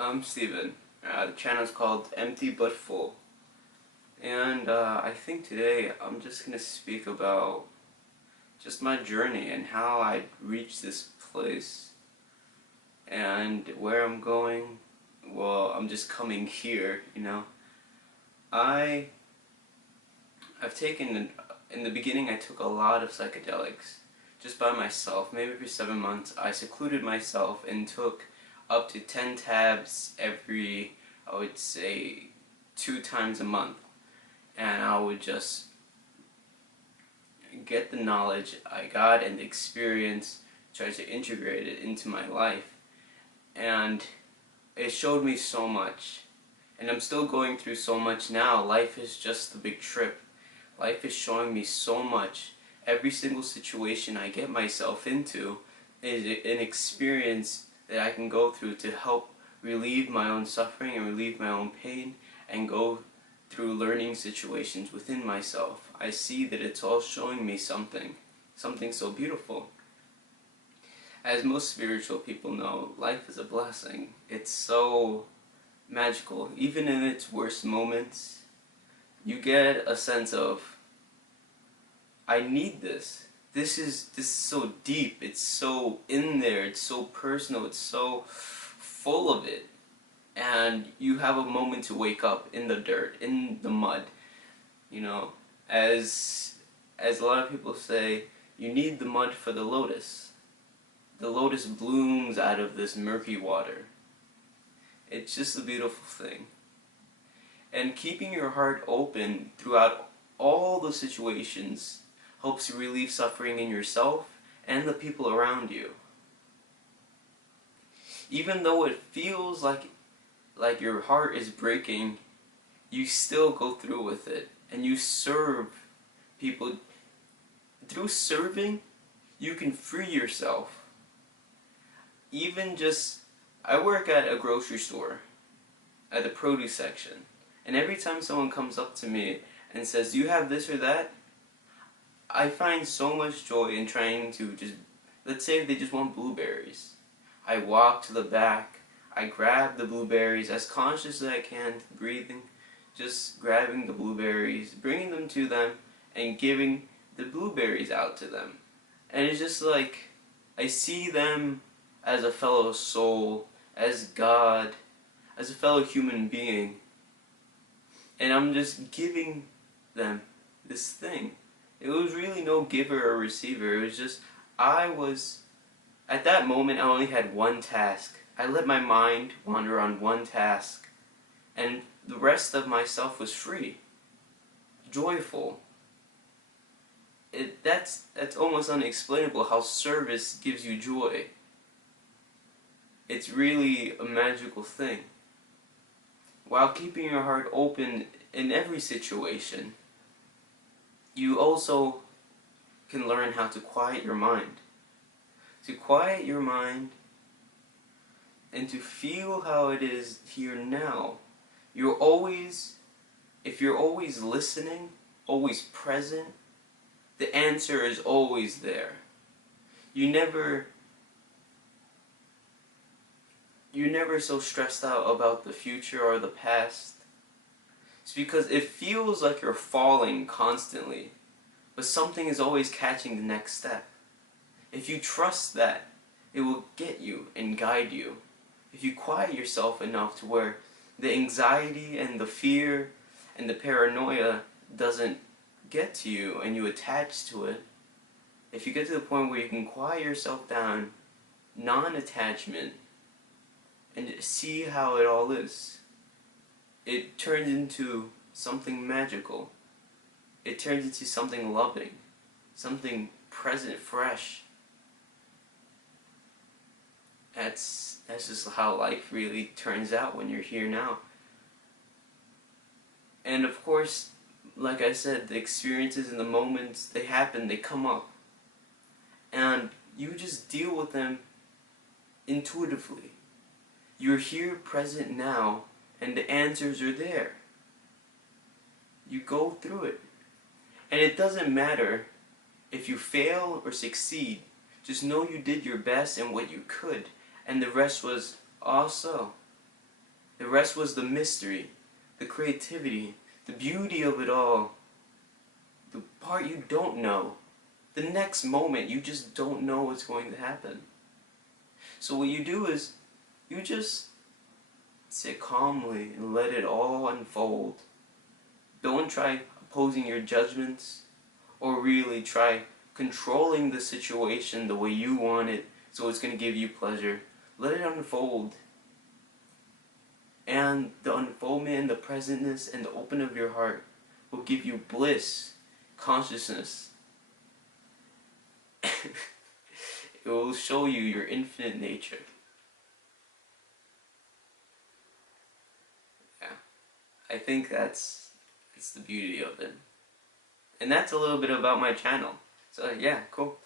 I'm Steven. The channel is called Empty But Full. And I think today I'm just going to speak about just my journey and how I reached this place and where I'm going. Well, I'm just coming here, you know. I, I've taken, in the beginning I took a lot of psychedelics just by myself. Maybe for 7 months I secluded myself and took up to 10 tabs every, I would say, 2 times a month. And I would just get the knowledge I got and the experience, try to integrate it into my life. And it showed me so much. And I'm still going through so much now. Life is just a big trip. Life is showing me so much. Every single situation I get myself into is an experience that I can go through to help relieve my own suffering and relieve my own pain and go through learning situations within myself. I see that it's all showing me something so beautiful. As most spiritual people know, life is a blessing. It's so magical. Even in its worst moments, you get a sense of, I need this. This is so deep, it's so in there, it's so personal, it's so full of it. And you have a moment to wake up in the dirt, in the mud. You know, as a lot of people say, you need the mud for the lotus. The lotus blooms out of this murky water. It's just a beautiful thing. And keeping your heart open throughout all the situations helps you relieve suffering in yourself and the people around you. Even though it feels like your heart is breaking, you still go through with it and you serve people. Through serving, you can free yourself. Even just, I work at a grocery store, at the produce section, and every time someone comes up to me and says, "Do you have this or that?" I find so much joy in trying to just, let's say they just want blueberries. I walk to the back, I grab the blueberries as conscious as I can, breathing, just grabbing the blueberries, bringing them to them, and giving the blueberries out to them. And it's just like, I see them as a fellow soul, as God, as a fellow human being, and I'm just giving them this thing. It was really no giver or receiver. It was just, at that moment I only had one task. I let my mind wander on one task, and the rest of myself was free, joyful. That's almost unexplainable how service gives you joy. It's really a magical thing. While keeping your heart open in every situation, you also can learn how to quiet your mind. To quiet your mind and to feel how it is here now. If you're always listening, always present, the answer is always there. You're never so stressed out about the future or the past. It's because it feels like you're falling constantly, but something is always catching the next step. If you trust that, it will get you and guide you. If you quiet yourself enough to where the anxiety and the fear and the paranoia doesn't get to you and you attach to it, if you get to the point where you can quiet yourself down, non-attachment, and see how it all is, it turns into something magical. It turns into something loving, something present, fresh. That's just how life really turns out when you're here now. And of course, like I said, the experiences and the moments, they happen, they come up. And you just deal with them intuitively. You're here, present now, and the answers are there. You go through it. And it doesn't matter if you fail or succeed. Just know you did your best and what you could, and the rest was also. The rest was the mystery, the creativity, the beauty of it all. The part you don't know. The next moment, you just don't know what's going to happen. So what you do is, you just sit calmly and let it all unfold. Don't try opposing your judgments, or really try controlling the situation the way you want it so it's going to give you pleasure. Let it unfold. And the unfoldment and the presentness and the open of your heart will give you bliss, consciousness. It will show you your infinite nature. Yeah, I think that's the beauty of it. And that's a little bit about my channel. So yeah, cool.